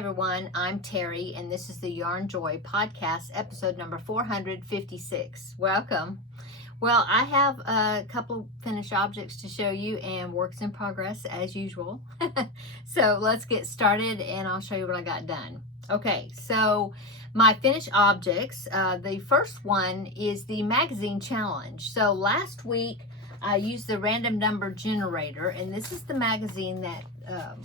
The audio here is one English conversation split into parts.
everyone, I'm Terry, and this is the Yarn Joy podcast, episode number 456. Welcome. Well, I have a couple of finished objects to show you and works in progress as usual. So let's get started and I'll show you what I got done. Okay, so my finished objects, the first one is the magazine challenge. So last week I used the random number generator, and this is the magazine that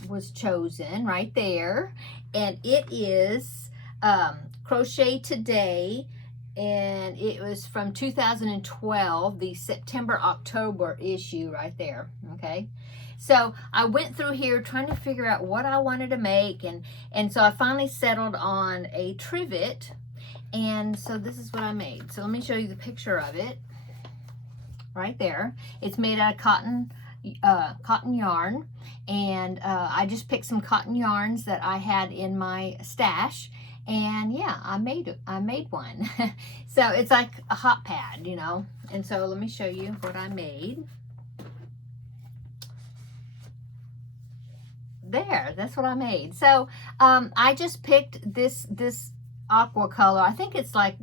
was chosen right there, and it is Crochet Today, and it was from 2012, the September-October issue right there. Okay, so I went through here trying to figure out what I wanted to make, and so I finally settled on a trivet, and so this is what I made. So let me show you the picture of it right there. It's made out of cotton yarn, and I just picked some cotton yarns that I had in my stash, and yeah, I made one. So it's like a hot pad, you know. And so let me show you what I made. There, that's what I made. So I just picked this aqua color. I think it's like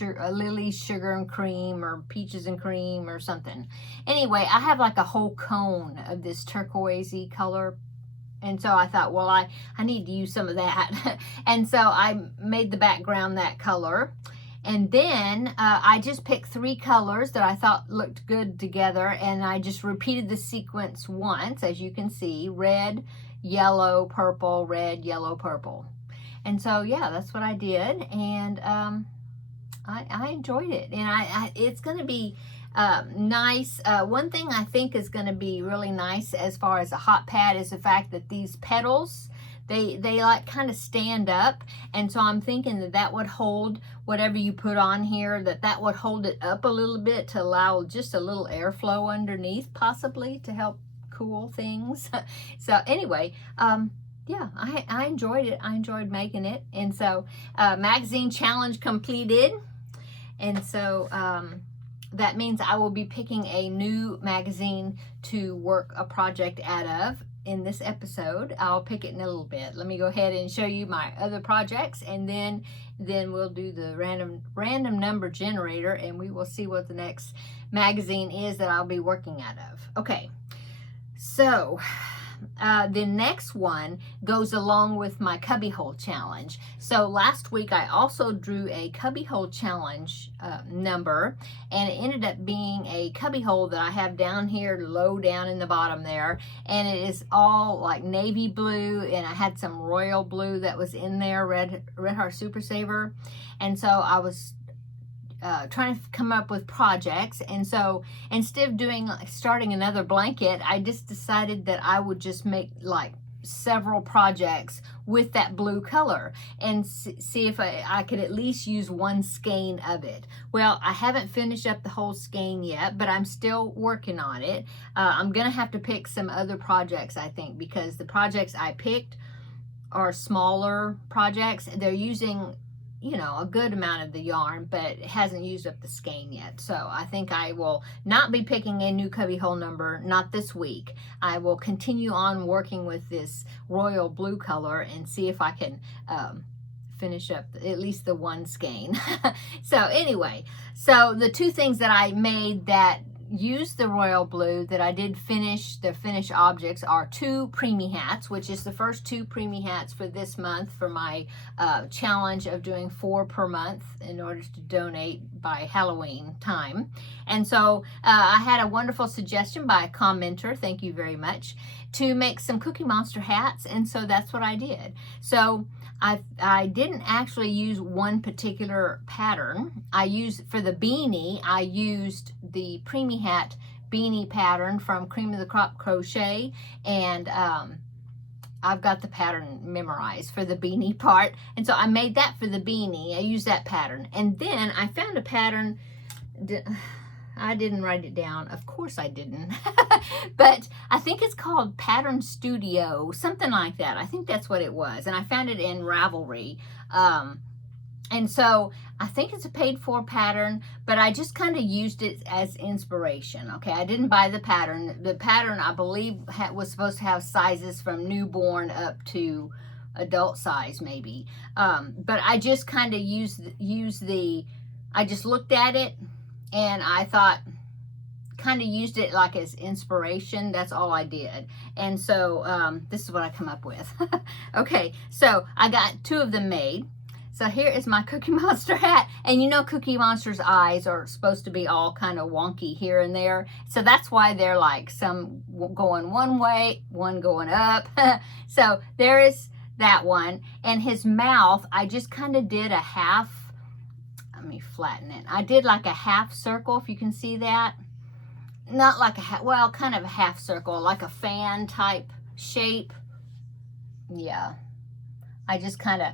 Lily Sugar and Cream or Peaches and Cream or something. Anyway, I have like a whole cone of this turquoisey color, and so I thought, well, I need to use some of that. And so I made the background that color, and then I just picked 3 colors that I thought looked good together, and I just repeated the sequence once, as you can see: red, yellow, purple, red, yellow, purple. And so yeah, that's what I did, and I enjoyed it, and it's going to be nice. One thing I think is going to be really nice as far as a hot pad is the fact that these petals, they like kind of stand up, and so I'm thinking that would hold whatever you put on here, that would hold it up a little bit to allow just a little airflow underneath, possibly to help cool things. So anyway, yeah, I enjoyed it. I enjoyed making it. And so magazine challenge completed. And so that means I will be picking a new magazine to work a project out of in this episode. I'll pick it in a little bit. Let me go ahead and show you my other projects, and then we'll do the random number generator, and we will see what the next magazine is that I'll be working out of. Okay, so the next one goes along with my cubbyhole challenge. So last week I also drew a cubbyhole challenge number, and it ended up being a cubbyhole that I have down here low down in the bottom there, and it is all like navy blue, and I had some royal blue that was in there, Red Heart Super Saver. And so I was trying to come up with projects, and so instead of starting another blanket, I just decided that I would just make like several projects with that blue color and see if I could at least use one skein of it. Well, I haven't finished up the whole skein yet, but I'm still working on it. I'm gonna have to pick some other projects, I think, because the projects I picked are smaller projects. They're using, you know, a good amount of the yarn, but it hasn't used up the skein yet. So I think I will not be picking a new cubbyhole number, not this week. I will continue on working with this royal blue color and see if I can finish up at least the one skein. So anyway, so the 2 things that I made that used the royal blue that I did finish, the finished objects, are 2 preemie hats, which is the first 2 preemie hats for this month for my challenge of doing 4 per month in order to donate by Halloween time. And so I had a wonderful suggestion by a commenter, thank you very much, to make some Cookie Monster hats, and so that's what I did. So I didn't actually use one particular pattern. For the beanie, I used the preemie hat beanie pattern from Cream of the Crop Crochet, and I've got the pattern memorized for the beanie part, and so I made that for the beanie. I used that pattern, and then I found a pattern. I didn't write it down. Of course I didn't. But I think it's called Pattern Studio, something like that. I think that's what it was. And I found it in Ravelry. And so I think it's a paid-for pattern, but I just kind of used it as inspiration. Okay, I didn't buy the pattern. The pattern, I believe, was supposed to have sizes from newborn up to adult size maybe. But I just kind of I just looked at it and I thought, kind of used it like as inspiration. That's all I did. And so this is what I come up with. Okay, so I got 2 of them made. So here is my Cookie Monster hat. And you know Cookie Monster's eyes are supposed to be all kind of wonky here and there. So that's why they're like some going one way, one going up. So there is that one. And his mouth, I just kind of did a half, let me flatten it. I did like a half circle, if you can see that. Not like well, kind of a half circle, like a fan type shape. Yeah. I just kind of,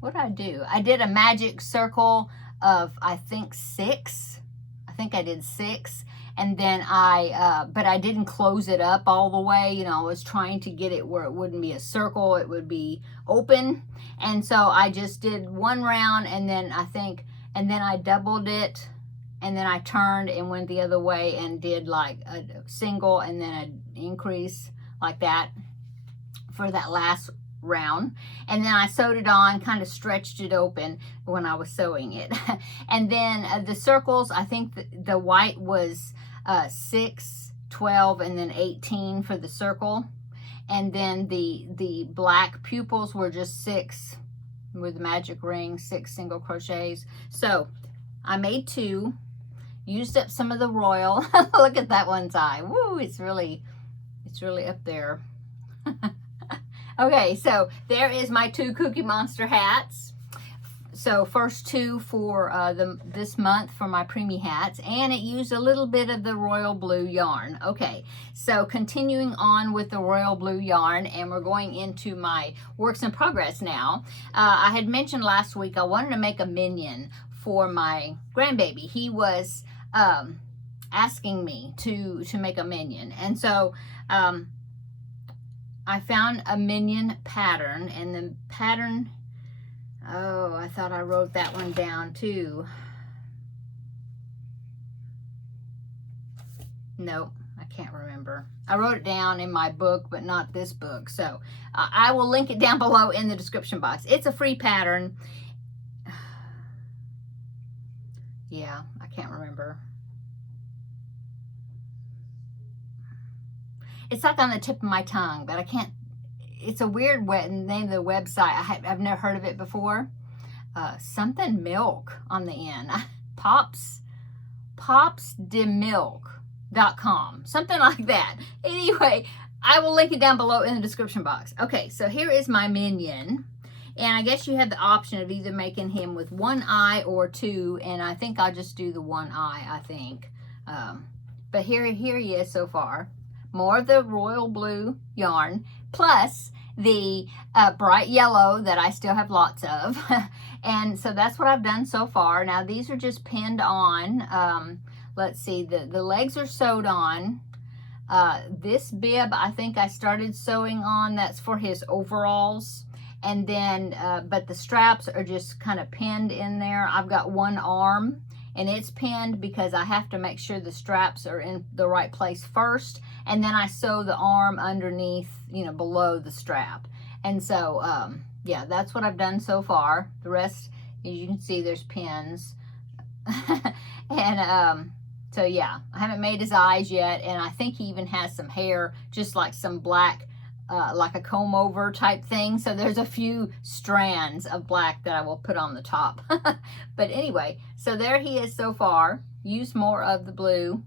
what did I do? I did a magic circle of, I think 6. I think I did 6. And then but I didn't close it up all the way. You know, I was trying to get it where it wouldn't be a circle. It would be open. And so I just did 1 round and then I doubled it. And then I turned and went the other way and did like a single and then an increase like that for that last round. And then I sewed it on, kind of stretched it open when I was sewing it. And then the circles, I think the white was 6, 12, and then 18 for the circle. And then the black pupils were just 6 with magic ring, 6 single crochets. So I made 2. Used up some of the royal. Look at that one's eye. Woo, it's really up there. Okay, so there is my 2 Cookie Monster hats. So first 2 for this month for my preemie hats, and it used a little bit of the royal blue yarn. Okay, so continuing on with the royal blue yarn, and we're going into my works in progress now. I had mentioned last week I wanted to make a minion for my grandbaby. He was asking me to make a minion, and so I found a minion pattern, and the pattern, oh, I thought I wrote that one down too. Nope, I can't remember. I wrote it down in my book, but not this book. So I will link it down below in the description box. It's a free pattern. Yeah, I can't remember. It's like on the tip of my tongue, but I can't. It's a weird name of the website. I've never heard of it before. Something milk on the end. popsdemilk.com. Something like that. Anyway, I will link it down below in the description box. Okay, so here is my minion. And I guess you have the option of either making him with 1 eye or 2. And I think I'll just do the 1 eye, I think. But here he is so far. More of the royal blue yarn, plus the bright yellow that I still have lots of. And so that's what I've done so far. Now these are just pinned on. Let's see, the legs are sewed on. This bib, I think I started sewing on. That's for his overalls. And then, but the straps are just kind of pinned in there. I've got 1 arm, and it's pinned because I have to make sure the straps are in the right place first, and then I sew the arm underneath, you know, below the strap. And so, yeah, that's what I've done so far. The rest, as you can see, there's pins. And so, yeah, I haven't made his eyes yet, and I think he even has some hair, just like some black, like a comb over type thing. So there's a few strands of black that I will put on the top. But anyway, so there he is so far. Use more of the blue.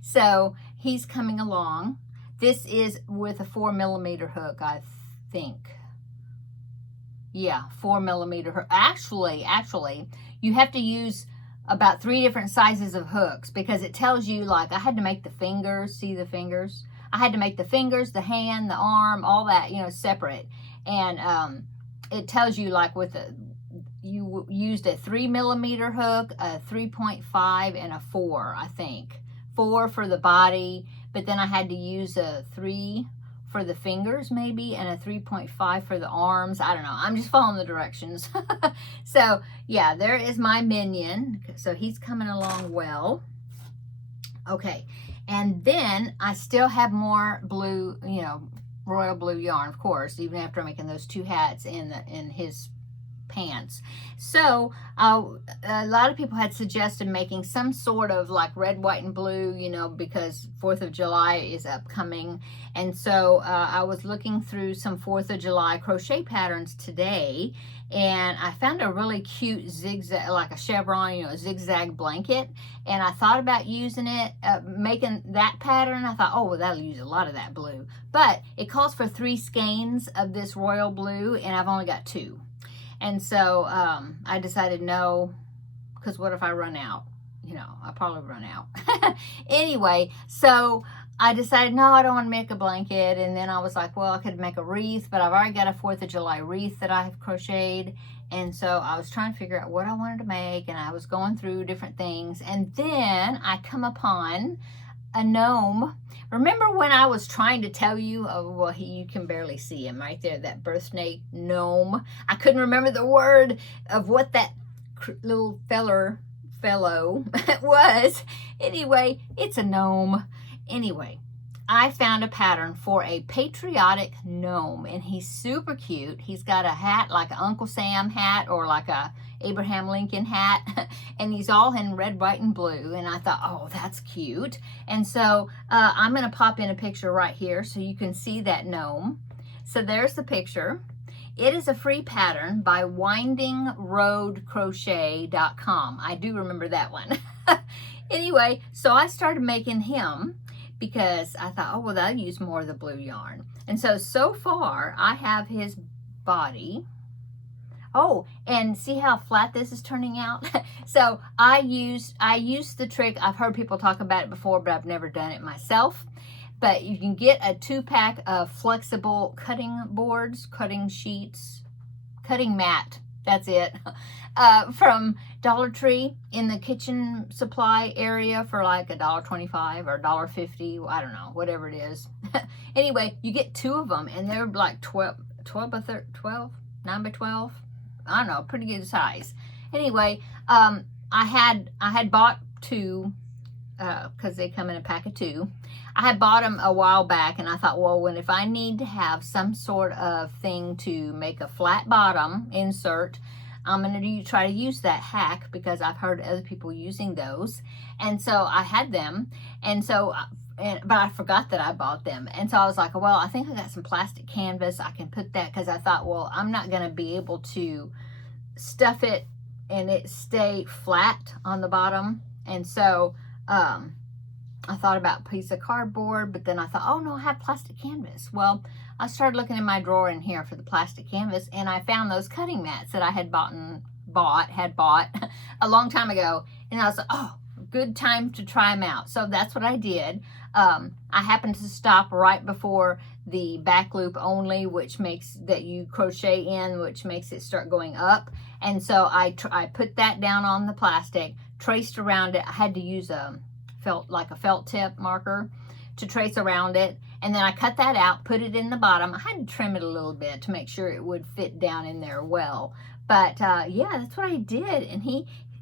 So he's coming along. This is with a 4mm hook, I think. Yeah, 4mm hook. Actually, you have to use about 3 different sizes of hooks, because it tells you, like, I had to make the fingers. See the fingers? I had to make the fingers, the hand, the arm, all that, you know, separate. And it tells you, like, you used a 3mm hook, a 3.5, and a 4, I think. 4 for the body, but then I had to use a 3 for the fingers maybe, and a 3.5 for the arms. I don't know. I'm just following the directions. So, yeah, there is my minion. So he's coming along well. Okay. And then I still have more blue, you know, royal blue yarn, of course, even after making those 2 hats in his pants. So a lot of people had suggested making some sort of like red, white, and blue, you know, because 4th of July is upcoming. And so I was looking through some 4th of July crochet patterns today, and I found a really cute zigzag, like a chevron, you know, zigzag blanket. And I thought about using it, making that pattern. I thought, oh, well, that'll use a lot of that blue. But it calls for 3 skeins of this royal blue, and I've only got 2. And so I decided no, because what if I run out? You know, I'll probably run out. Anyway, so I decided, no, I don't want to make a blanket. And then I was like, well, I could make a wreath, but I've already got a 4th of July wreath that I have crocheted. And so I was trying to figure out what I wanted to make, and I was going through different things. And then I come upon a gnome. Remember when I was trying to tell you, oh, well, you can barely see him right there, that birthday gnome. I couldn't remember the word of what that little fellow was. Anyway, it's a gnome. Anyway, I found a pattern for a patriotic gnome, and he's super cute. He's got a hat like an Uncle Sam hat or like a Abraham Lincoln hat, and he's all in red, white, and blue. And I thought, oh, that's cute. And so I'm going to pop in a picture right here so you can see that gnome. So there's the picture. It is a free pattern by windingroadcrochet.com. I do remember that one. Anyway, so I started making him because I thought, oh, well, I'll use more of the blue yarn. And so far, I have his body. Oh, and see how flat this is turning out? So I used the trick. I've heard people talk about it before, but I've never done it myself. But you can get a 2-pack of flexible cutting boards, cutting sheets, cutting mat, that's it, from Dollar Tree in the kitchen supply area for like $1.25 or $1.50, I don't know, whatever it is. Anyway, you get 2 of them, and they're like 12 by 12, 9 by 12. I don't know, pretty good size. Anyway, I had bought 2 because they come in a pack of 2. I had bought them a while back, and I thought, well, if I need to have some sort of thing to make a flat bottom insert, I'm going to try to use that hack because I've heard other people using those. And so I had them, and so but I forgot that I bought them. And so I was like, well, I think I got some plastic canvas. I can put that, because I thought, well, I'm not going to be able to stuff it and it stay flat on the bottom. And so I thought about a piece of cardboard, but then I thought, oh no, I have plastic canvas. Well, I started looking in my drawer in here for the plastic canvas, and I found those cutting mats that I had bought a long time ago. And I was like, oh, good time to try them out. So that's what I did. I happened to stop right before the back loop only, which makes that you crochet in, which makes it start going up. And so I put that down on the plastic, traced around it. I had to use a felt tip marker to trace around it. And then I cut that out, put it in the bottom. I had to trim it a little bit to make sure it would fit down in there well. But yeah, that's what I did. And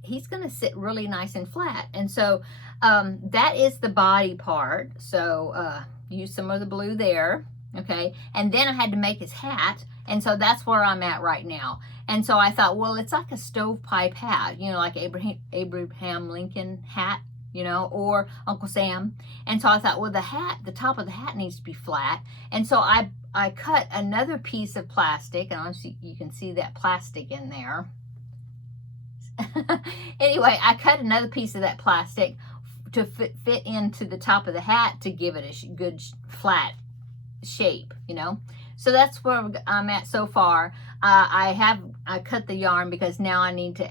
he's going to sit really nice and flat. And so that is the body part. So use some of the blue there. Okay. And then I had to make his hat. And so that's where I'm at right now. And so I thought, well, it's like a stovepipe hat, you know, like Abraham Lincoln hat, you know, or Uncle Sam. And so I thought, well, the top of the hat needs to be flat. And so I cut another piece of plastic, and honestly, you can see that plastic in there. Anyway, I cut another piece of that plastic to fit into the top of the hat to give it a good flat shape, you know. So that's where I'm at so far. I cut the yarn because now I need to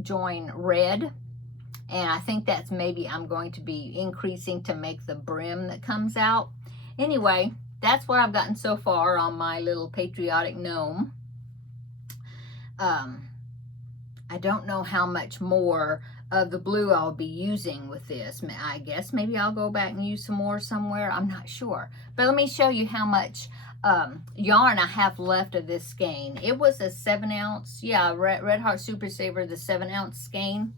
join red. And I think that's maybe I'm going to be increasing to make the brim that comes out. Anyway, that's what I've gotten so far on my little patriotic gnome. I don't know how much more of the blue I'll be using with this. I guess maybe I'll go back and use some more somewhere. I'm not sure. But let me show you how much yarn I have left of this skein. It was a 7 ounce, yeah, Red Heart Super Saver, the 7 ounce skein.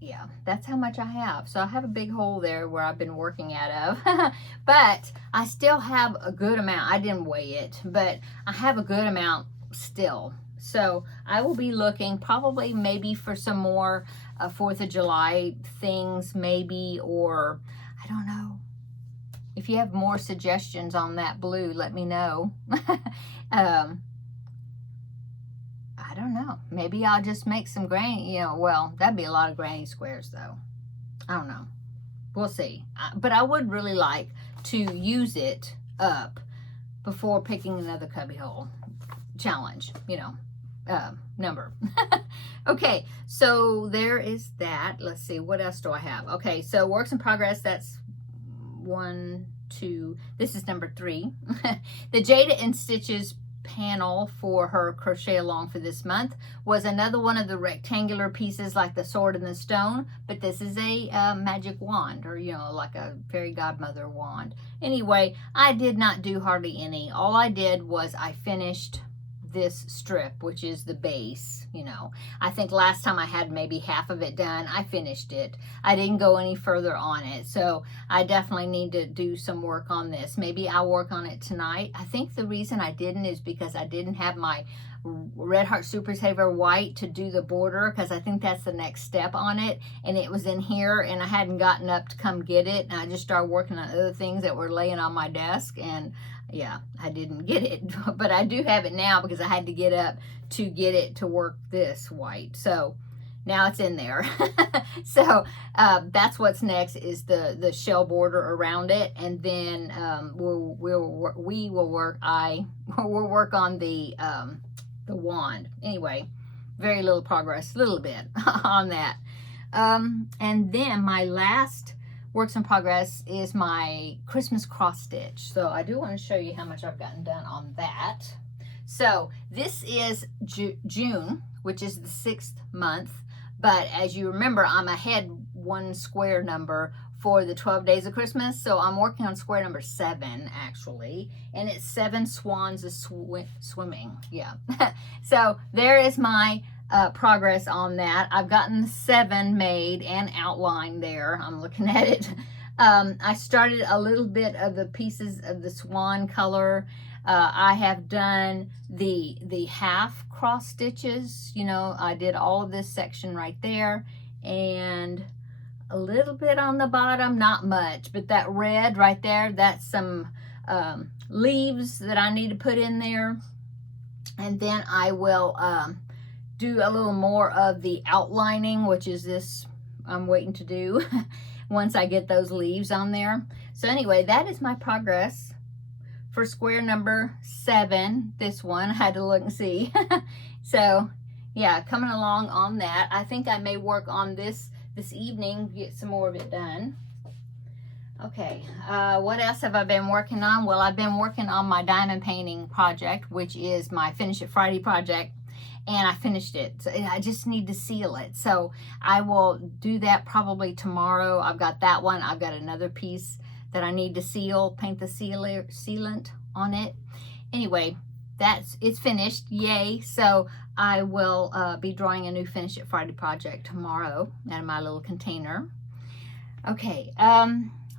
yeah, that's how much I have. So I have a big hole there where I've been working out of. But I still have a good amount. I didn't weigh it, but I have a good amount still. So I will be looking probably maybe for some more 4th of July things maybe, or I don't know. If you have more suggestions on that blue, let me know. I don't know. Maybe I'll just make some granny, you know, well, that'd be a lot of granny squares though. I don't know. We'll see. But I would really like to use it up before picking another cubbyhole challenge, you know, number. Okay, so there is that. Let's see, what else do I have? Okay, so works in progress, that's 1, 2, this is number 3. The Jada and Stitches panel for her crochet along for this month was another one of the rectangular pieces like the sword and the stone, but this is a magic wand, or you know, like a fairy godmother wand. Anyway, I did not do hardly any. All I did was I finished this strip, which is the base. You know, I think last time I had maybe half of it done. I finished it. I didn't go any further on it, so I definitely need to do some work on this. Maybe I'll work on it tonight. I think the reason I didn't is because I didn't have my Red Heart Super Saver white to do the border, because I think that's the next step on it, and it was in here and I hadn't gotten up to come get it, and I just started working on other things that were laying on my desk, and yeah, I didn't get it. But I do have it now because I had to get up to get it to work this white. So now it's in there. So that's what's next, is the shell border around it, and then we'll work on the wand. Anyway, very little progress, a little bit on that. And then my last works in progress is my Christmas cross stitch. So I do want to show you how much I've gotten done on that. So this is June, which is the 6th month. But as you remember, I'm ahead 1 square number for the 12 days of Christmas. So I'm working on square number 7 actually. And it's 7 swans a swimming. Yeah. So there is my progress on that. I've gotten 7 made and outlined there. I'm looking at it. I started a little bit of the pieces of the swan color. I have done the half cross stitches. You know, I did all of this section right there, and a little bit on the bottom, not much, but that red right there, that's some leaves that I need to put in there. And then I will do a little more of the outlining, which is this I'm waiting to do once I get those leaves on there. So anyway, that is my progress for square number 7. This one, I had to look and see. So yeah, coming along on that. I think I may work on this evening, get some more of it done. Okay, what else have I been working on? Well, I've been working on my diamond painting project, which is my Finish It Friday project, and I finished it. So I just need to seal it. So I will do that probably tomorrow. I've got that one. I've got another piece that I need to seal, paint the sealant on it. Anyway, it's finished, yay. So I will be drawing a new Finish It Friday project tomorrow out of my little container. Okay,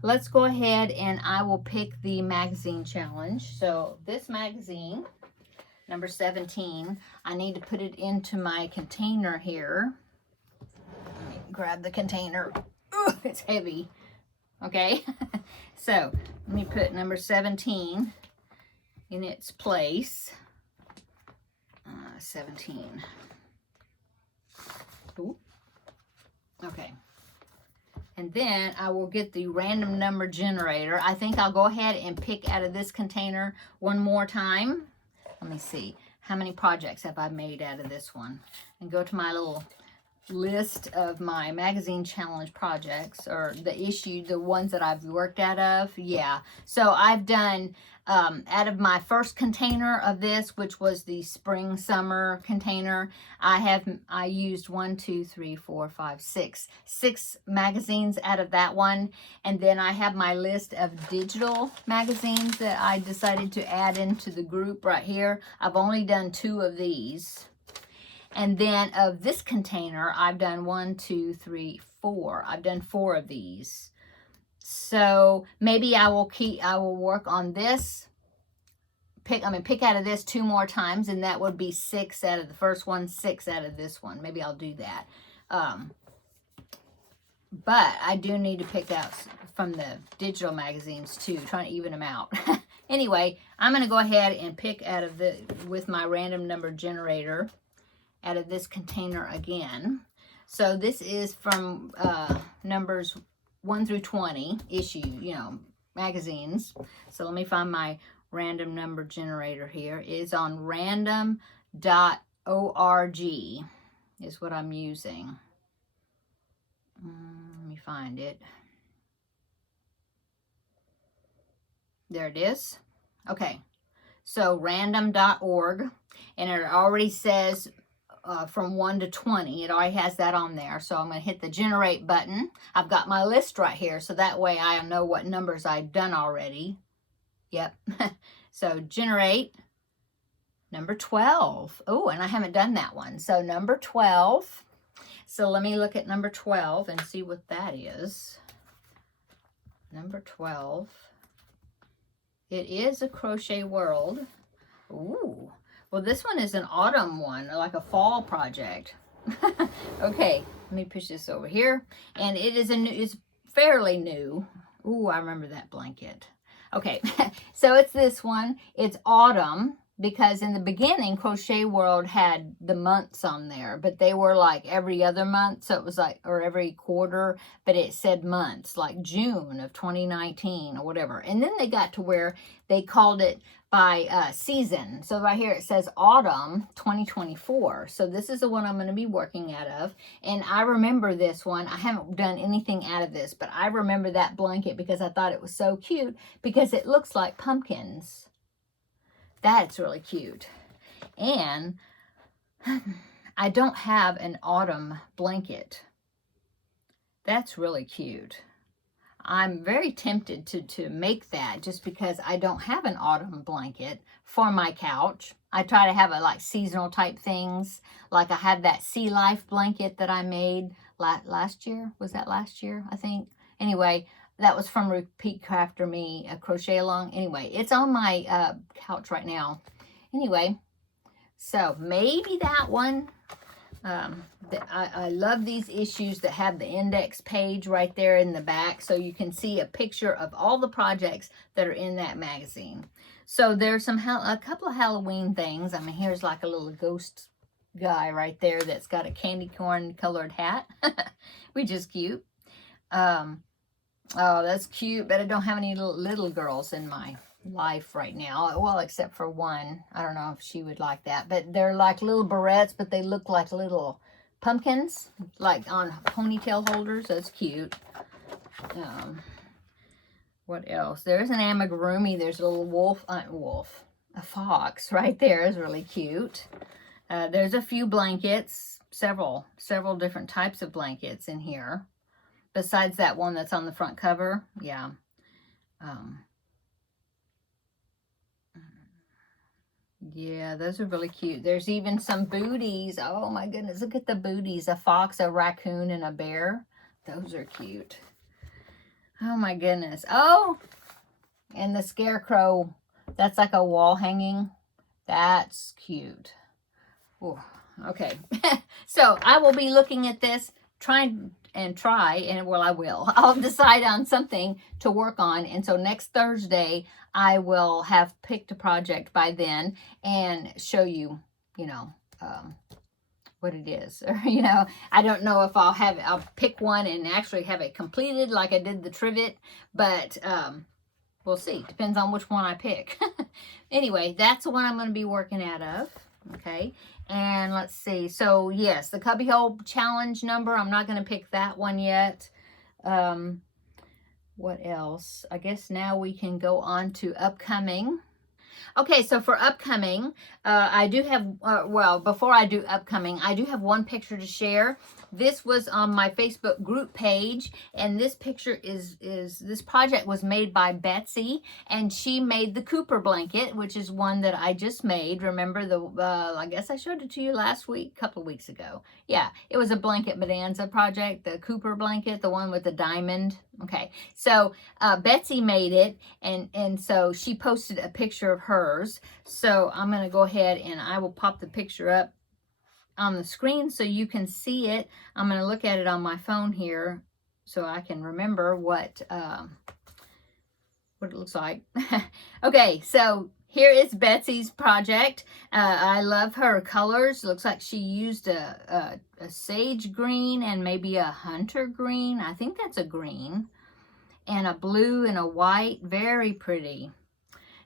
let's go ahead and I will pick the magazine challenge. So this magazine, number 17, I need to put it into my container here. Let me grab the container. Ooh, it's heavy. Okay, so let me put number 17 in its place. 17. Ooh. Okay. And then I will get the random number generator. I think I'll go ahead and pick out of this container one more time. Let me see. How many projects have I made out of this one? And go to my little list of my magazine challenge projects, or the ones that I've worked out of. Yeah. So I've done, out of my first container of this, which was the spring summer container, I used 6 magazines out of that one. And then I have my list of digital magazines that I decided to add into the group right here. I've only done 2 of these. And then of this container, I've done 1, 2, 3, 4. I've done 4 of these. So maybe I will work on this. Pick out of this 2 more times, and that would be 6 out of the first one, 6 out of this one. Maybe I'll do that. But I do need to pick out from the digital magazines too, trying to even them out. Anyway, I'm going to go ahead and pick out of with my random number generator, out of this container again. So this is from numbers 1 through 20 issue, magazines. So let me find my random number generator here. It is on random.org is what I'm using. Let me find it. There it is. Okay, so random.org, and it already says from 1 to 20. It already has that on there. So I'm going to hit the generate button. I've got my list right here, so that way I know what numbers I've done already. Yep. So generate number 12. Oh, and I haven't done that one. So number 12. So let me look at number 12 and see what that is. Number 12. It is a crochet world. Ooh. Well, this one is an autumn one, like a fall project. Okay, let me push this over here. And it is it's fairly new. Ooh, I remember that blanket. Okay, so it's this one. It's autumn, because in the beginning, Crochet World had the months on there, but they were like every other month. So it was like, or every quarter, but it said months, like June of 2019 or whatever. And then they got to where they called it by season. So right here it says autumn 2024. So this is the one I'm going to be working out of. And I remember this one. I haven't done anything out of this, but I remember that blanket because I thought it was so cute because it looks like pumpkins. That's really cute. And I don't have an autumn blanket. That's really cute. I'm very tempted to make that just because I don't have an autumn blanket for my couch. I try to have like seasonal type things. Like I had that Sea Life blanket that I made last year. Was that last year, I think? Anyway, that was from Repeat After Me, a crochet along. Anyway, it's on my couch right now. Anyway, so maybe that one. I love these issues that have the index page right there in the back, so you can see a picture of all the projects that are in that magazine. So there's a couple of Halloween things. I mean, here's like a little ghost guy right there that's got a candy corn colored hat, which is cute. Oh, that's cute, but I don't have any little girls in my life right now. Well, except for one. I don't know if she would like that. But they're like little barrettes, but they look like little pumpkins, like on ponytail holders. That's cute. What else? There's an amigurumi. There's a little a fox right there is really cute. There's a few blankets, several different types of blankets in here. Besides that one that's on the front cover. Yeah. Yeah, those are really cute. There's even some booties. Oh my goodness, look at the booties. A fox, a raccoon, and a bear. Those are cute. Oh my goodness. Oh, and the scarecrow. That's like a wall hanging. That's cute. Ooh, okay. So I will be looking at this, well, I will. I'll decide on something to work on. And so next Thursday, I will have picked a project by then and show you, what it is. Or, I don't know if I'll pick one and actually have it completed like I did the trivet, but we'll see. Depends on which one I pick. Anyway, that's the one I'm going to be working out of. Okay. And let's see. So yes, the cubbyhole challenge number. I'm not going to pick that one yet. What else? I guess now we can go on to upcoming. Okay, so for upcoming, I do have, before I do upcoming, I do have one picture to share. This was on my Facebook group page, and this picture this project was made by Betsy, and she made the Cooper blanket, which is one that I just made. Remember I guess I showed it to you last week, a couple of weeks ago. Yeah, it was a blanket bonanza project, the Cooper blanket, the one with the diamond. Okay, so Betsy made it, and so she posted a picture of hers. So I'm going to go ahead and I will pop the picture up on the screen so you can see it. I'm going to look at it on my phone here so I can remember what it looks like. Okay, so here is Betsy's project. I love her colors. Looks like she used a sage green and maybe a hunter green. I think that's a green. And a blue and a white. Very pretty.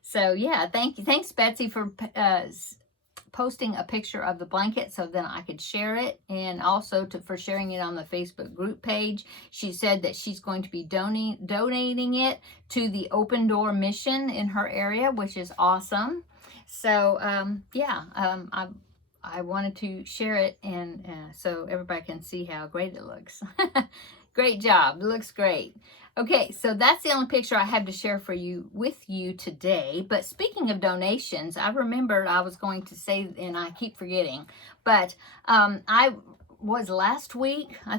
So yeah, thanks Betsy for posting a picture of the blanket so then I could share it, and also for sharing it on the Facebook group page. She said that she's going to be donating it to the Open Door mission in her area, which is awesome. So I wanted to share it, and so everybody can see how great it looks. Great job. It looks great. Okay, so that's the only picture I have to share with you today. But speaking of donations, I remembered I was going to say, and I keep forgetting, but I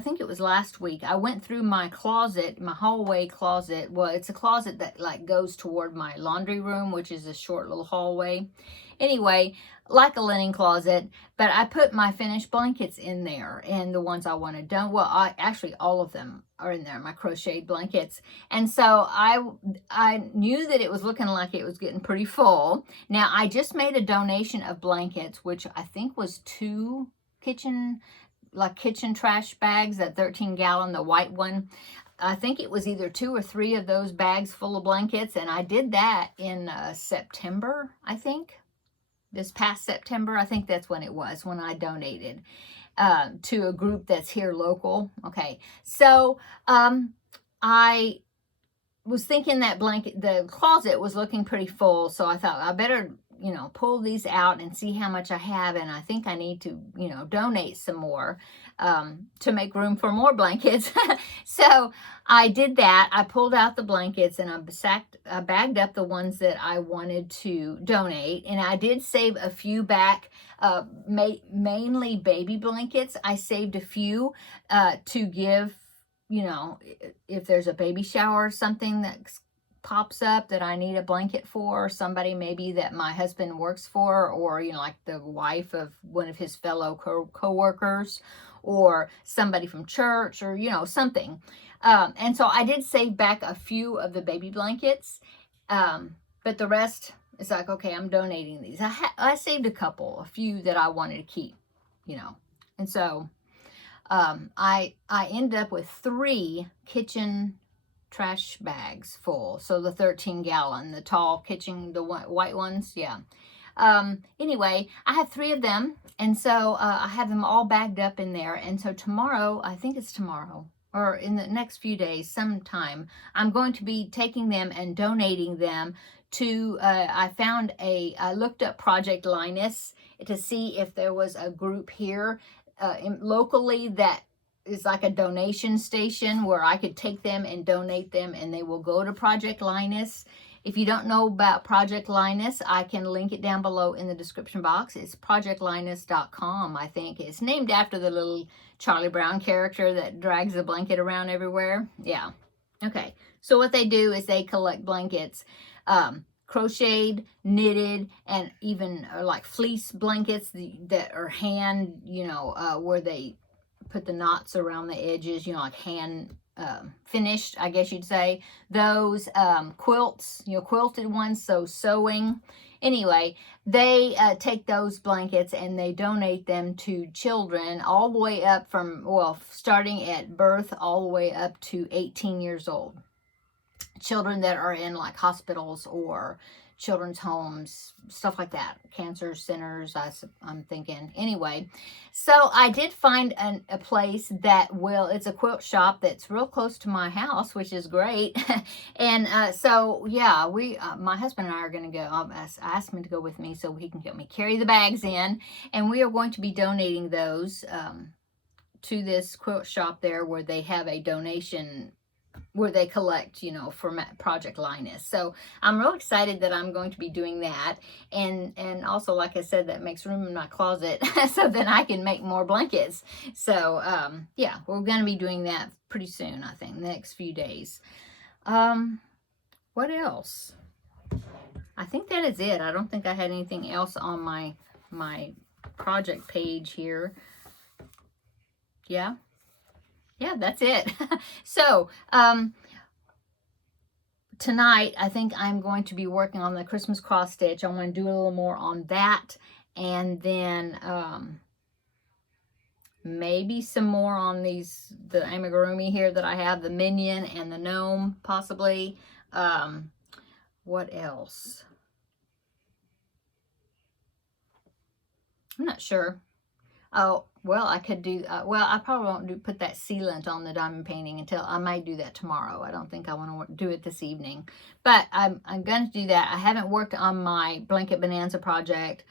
think it was last week, I went through my closet, my hallway closet. Well, it's a closet that like goes toward my laundry room, which is a short little hallway. Anyway, like a linen closet, but I put my finished blankets in there, and the ones I want to donate. Well, actually all of them are in there, my crocheted blankets. And so I knew that it was looking like it was getting pretty full. Now, I just made a donation of blankets, which I think was 2 kitchen trash bags, that 13-gallon, the white one. I think it was either 2 or 3 of those bags full of blankets, and I did that in September, I think. This past September, I think that's when it was, when I donated to a group that's here local. Okay, so I was thinking that the closet was looking pretty full, so I thought I better, pull these out and see how much I have, and I think I need to, donate some more to make room for more blankets. So I did that. I pulled out the blankets, and I bagged up the ones that I wanted to donate, and I did save a few back, mainly baby blankets. I saved a few to give, if there's a baby shower or something that pops up that I need a blanket for, or somebody maybe that my husband works for, or like the wife of one of his fellow co-workers, or somebody from church, or something. And so I did save back a few of the baby blankets, but the rest is like, okay, I'm donating these. I saved a few that I wanted to keep, and so I ended up with 3 kitchen trash bags full. So the 13-gallon, the tall kitchen, the white ones, yeah. Anyway, I have 3 of them, and so I have them all bagged up in there. And so tomorrow, I think it's tomorrow, or in the next few days, sometime, I'm going to be taking them and donating them to, I looked up Project Linus to see if there was a group here locally that is like a donation station where I could take them and donate them, and they will go to Project Linus. If you don't know about Project Linus, I can link it down below in the description box. It's projectlinus.com, I think. It's named after the little Charlie Brown character that drags the blanket around everywhere. Yeah. Okay. So what they do is they collect blankets, crocheted, knitted, and even like fleece blankets that are hand, where they put the knots around the edges, like hand finished, I guess you'd say. Those quilts, quilted ones, so sewing. Anyway, they take those blankets and they donate them to children all the way up from, starting at birth all the way up to 18 years old. Children that are in like hospitals or children's homes, stuff like that, cancer centers, I'm thinking. Anyway, so I did find a place that it's a quilt shop that's real close to my house, which is great. And so yeah, my husband and I are going to go. I asked him to go with me so he can help me carry the bags in, and we are going to be donating those to this quilt shop there where they have a donation where they collect, you know, for Project Linus. So I'm real excited that I'm going to be doing that. And also, like I said, that makes room in my closet so that I can make more blankets. So, yeah, we're going to be doing that pretty soon, I think, the next few days. What else? I think that is it. I don't think I had anything else on my project page here. Yeah. Yeah, that's it. So, tonight, I think I'm going to be working on the Christmas cross stitch. I want to do a little more on that. And then, maybe some more on the amigurumi here that I have, the minion and the gnome, possibly. What else? I'm not sure. Oh, well, I could do, well, I probably won't put that sealant on the diamond painting until, I might do that tomorrow. I don't think I want to do it this evening. But I'm going to do that. I haven't worked on my Blanket Bonanza project.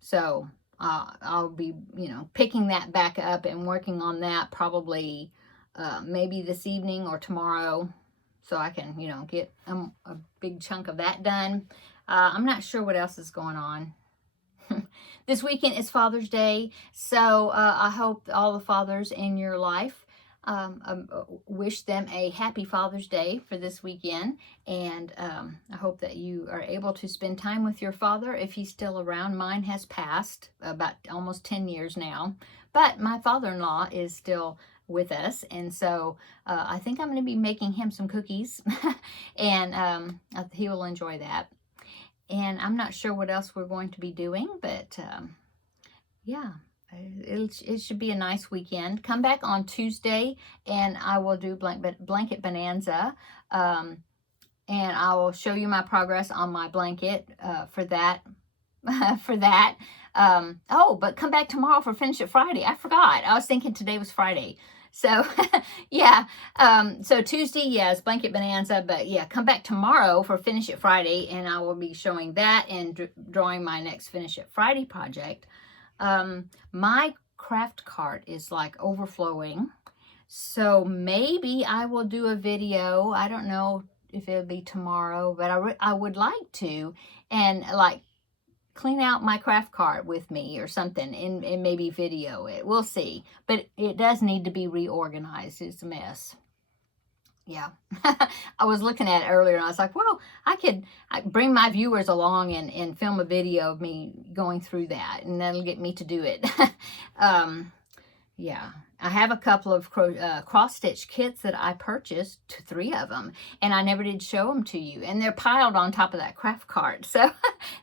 So I'll be, you know, picking that back up and working on that probably maybe this evening or tomorrow. So I can, you know, get a big chunk of that done. I'm not sure what else is going on. This weekend is Father's Day, so I hope all the fathers in your life, wish them a happy Father's Day for this weekend, and I hope that you are able to spend time with your father if he's still around. Mine has passed about almost 10 years now, but my father-in-law is still with us, and so I think I'm going to be making him some cookies, and he will enjoy that. And I'm not sure what else we're going to be doing, but yeah, it should be a nice weekend. Come back on Tuesday, and I will do Blanket Bonanza, and I will show you my progress on my blanket for that. Oh, but come back tomorrow for Finish It Friday. I forgot. I was thinking today was Friday. So, yeah, so Tuesday, yes, Blanket Bonanza, but yeah, come back tomorrow for Finish It Friday, and I will be showing that and drawing my next Finish It Friday project. My craft cart is like overflowing, so maybe I will do a video. I don't know if it'll be tomorrow, but I would like to, and like, clean out my craft cart with me or something and maybe video it. We'll see. But it does need to be reorganized. It's a mess. Yeah. I was looking at it earlier and I was like, well, I bring my viewers along and film a video of me going through that, and that'll get me to do it. Yeah. I have a couple of cross-stitch kits that I purchased, 3 of them, and I never did show them to you. And they're piled on top of that craft cart. So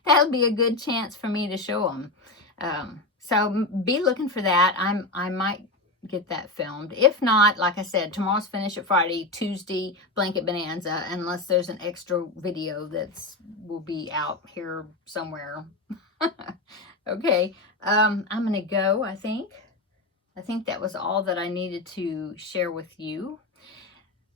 that'll be a good chance for me to show them. So be looking for that. I might get that filmed. If not, like I said, tomorrow's Finish It Friday, Tuesday, Blanket Bonanza, unless there's an extra video will be out here somewhere. Okay, I'm going to go, I think. I think that was all that I needed to share with you.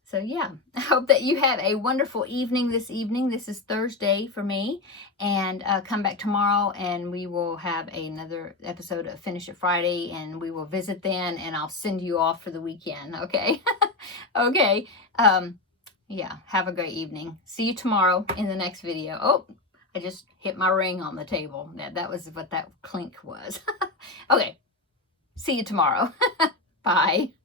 So yeah, I hope that you have a wonderful evening this evening. This is Thursday for me. And come back tomorrow and we will have another episode of Finish It Friday, and we will visit then, and I'll send you off for the weekend, okay? Okay. Yeah, have a great evening. See you tomorrow in the next video. Oh, I just hit my ring on the table. That was what that clink was. Okay. See you tomorrow. Bye.